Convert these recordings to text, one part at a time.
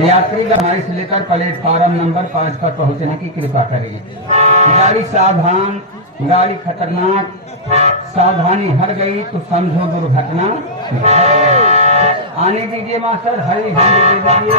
यात्री हमारे से लेकर प्लेटफार्म नंबर 5 पर पहुंचने की कृपा करें। गाड़ी सावधान, गाड़ी खतरनाक, सावधानी हट गई तो समझो दुर्घटना। आने दीजिए मास्टर, हरी झंडी दे दीजिए।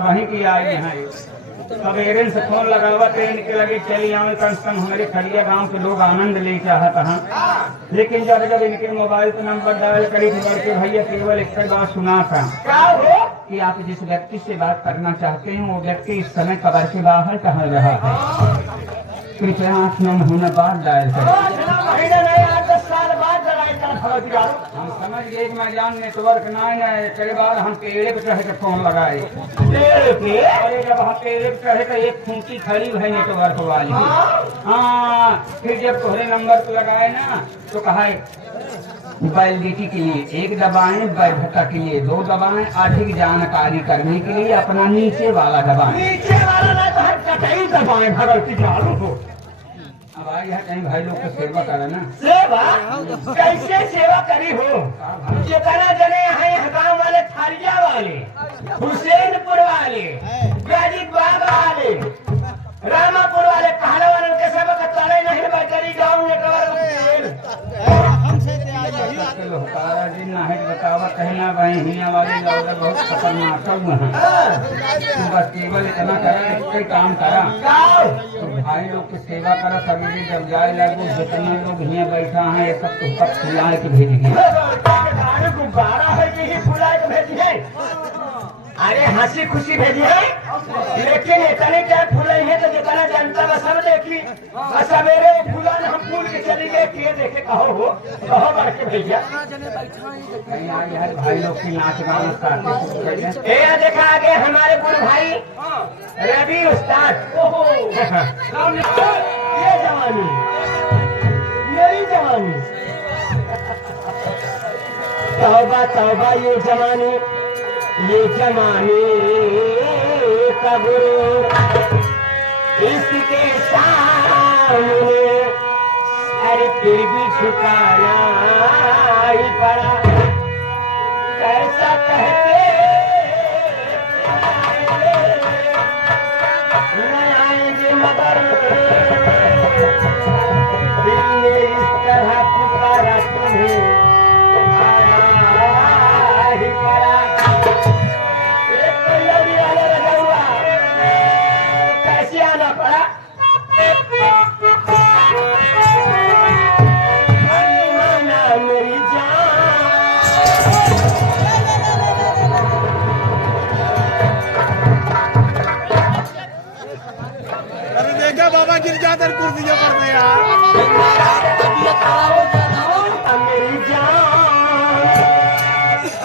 वहीं की आई है सवेरे से फोन लगा हुआ ट्रेन के लगे चली आवे कम से कम हमारे खड़िया गांव के लोग आनंद ले चाहत हैं। लेकिन जब इनके मोबाइल पे नंबर डायल करी थी बड़के भैया केवल एक बात सुना था कि आप जिस व्यक्ति से बात करना चाहते हैं वो व्यक्ति इस समय कब्र के बाहर टहल रहा है। कृपया 8-9 महीना बाद डायल करें। हम समझ गए कि मैं जान नेटवर्क ना है। कई बार हम पेड़े पे चढ़ के फोन लगाए, अरे जब हम पेड़े पे चढ़े तो एक खूंटी खड़ी है नेटवर्क वाली। हाँ, फिर जब तोहरे नंबर पे लगाए ना तो कहा वैलिडिटी के लिए 1 दबाएं, वैधता के लिए 2 दबाएं, अधिक जानकारी करने के लिए अपना नीचे वाला दबाएं। नीचे वाला दबाएं भगवती चालू हो। अब आई है कहीं भाई लोग को सेवा करा ना। सेवा कैसे सेवा करी हो? जितना जने हैं गाँव वाले, थारिया वाले, हुसैनपुर वाले, गाजीबाग वाले, रामापुर वाले, कहला वाले के सेवा करता नहीं बजरी गाँव बतावा कहना भाई हिया वाले लोग बहुत खतरनाक है। बस केवल इतना करा, कोई काम करा तो भाई लोग की सेवा करा। सभी जब जाए लगो जितने लोग हिया बैठा है ये सब तो सब फुला के भेज दिए। गुब्बारा है कि फुला के भेजी है? अरे हंसी खुशी भेजी है, लेकिन इतने क्या फूले हैं तो जितना जनता बस सब देखी। सवेरे फूला हम फूल के चली गए किए देखे कहो बढ़ के भैया कहीं आई है भाई लोग की नाच गाना स्टार्ट। देखा आगे हमारे गुरु भाई रवि उस्ताद। ये जवानी मेरी जवानी, तौबा तौबा ये जवानी, ये जमाने का गुरु इसके सामने अरे फिर भी झुकाना ही पड़ा। कैसा कहते न आएंगे मगर दिल ने इस तरह पुकारा तुम्हें आना ही पड़ा। कैसे आना पड़ा? मेरी अरे देखा बाबा गिर जाते कुर्सियों पर यार। मेरी जान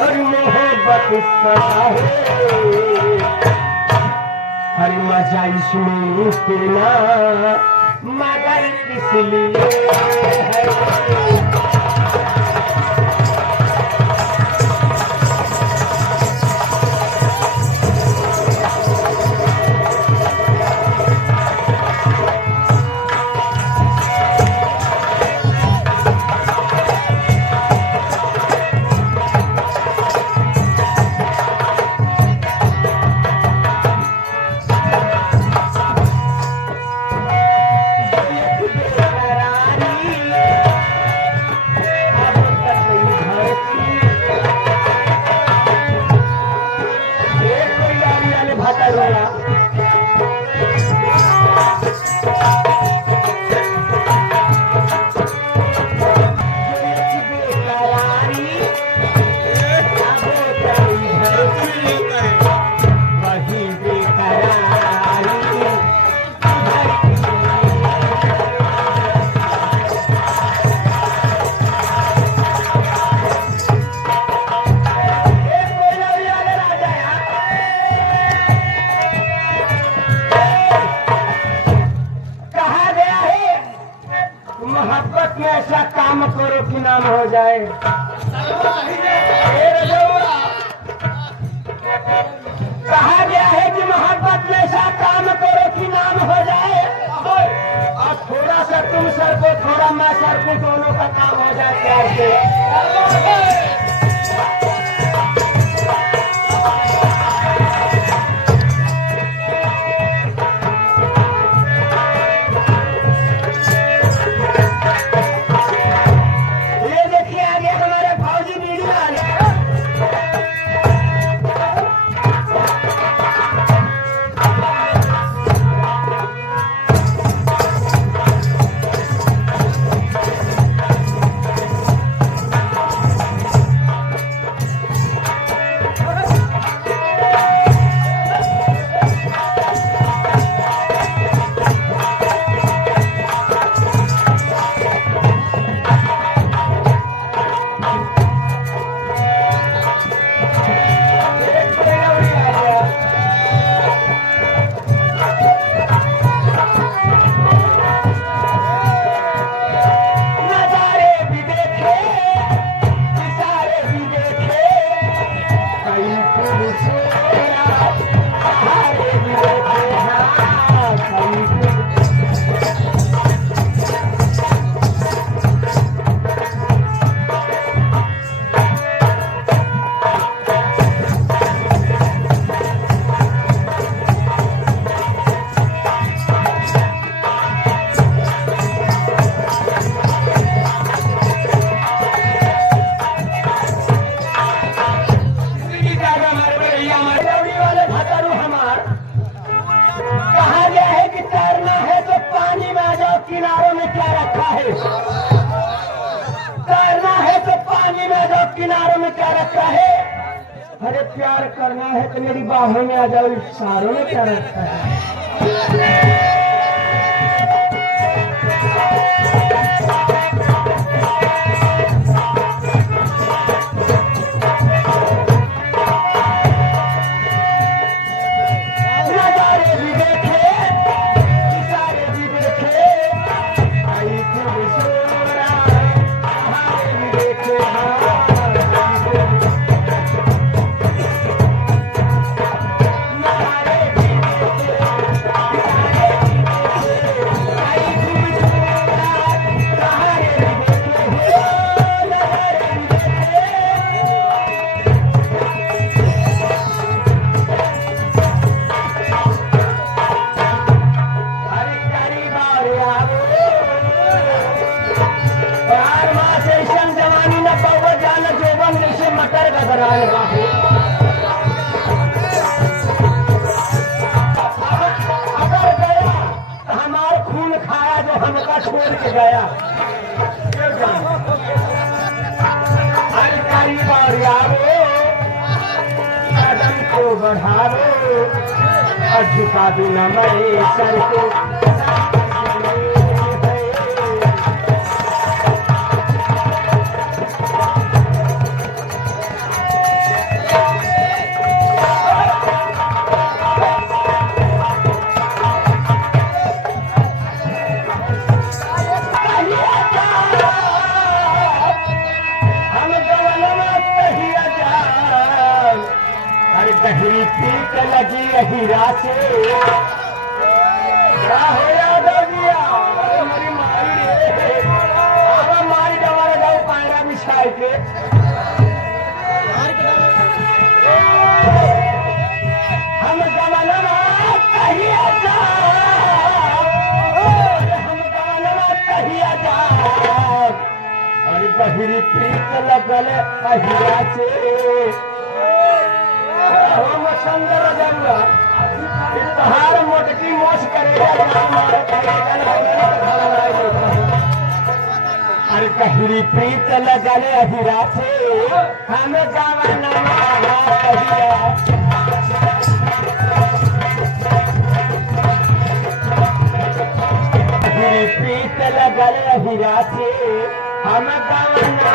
और मोहब्बत हर मजा इसमें तेरा मगर किस लिए है? मोहब्बत में ऐसा काम करो कि नाम हो जाए। कहा गया है कि मोहब्बत में ऐसा काम करो कि नाम हो जाए, और थोड़ा सा तुम सर को थोड़ा मैं सर को, दोनों का काम हो जाए प्यार से। किनारों में क्या रखा है? तैरना है तो पानी में जाओ, किनारों में क्या रखा है? अरे प्यार करना है तो मेरी बाहों में आ जाओ, इशारों में क्या रखा है? हमारा खून खाया जो हमका छोड़ के गया, अलकारी बारियारो कदम को बढ़ाओ और झुका दो न मेरे सर को। गहरी पीक लगी हीरा से मारी दवारा जाओ पायरा बिछाए के हम गवलवा कहिया जा, हम गवलवा कहिया जा, और गहरी पीक लगल हीरा से सुंदर जंगल पहाड़ मोटकी मोश करेगा, अरे कहरी प्रीत लगले हीरा से हम गवना कहरी प्रीत लगले हीरा से हम गवना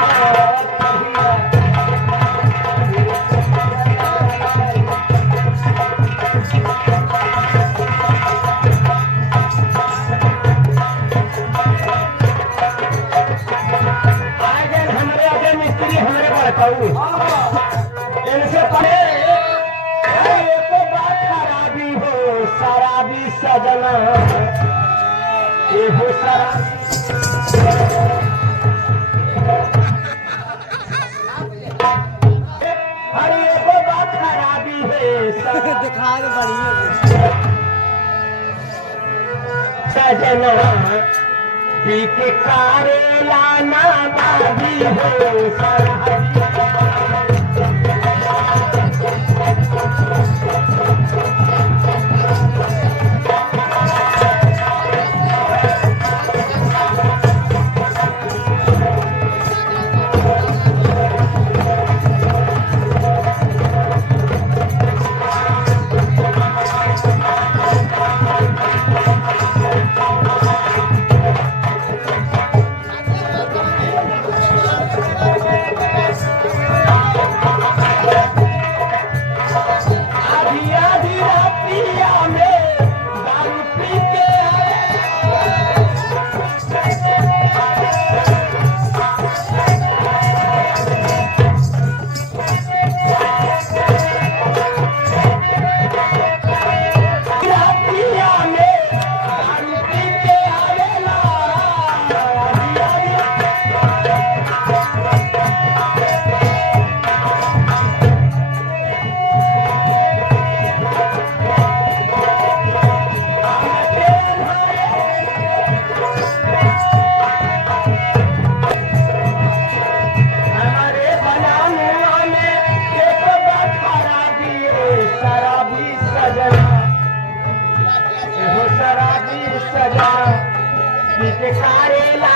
हर एगो बात खराबी है दिखा दे बढ़िया सजना पी के कारेला ना बागी हो सजा कारेला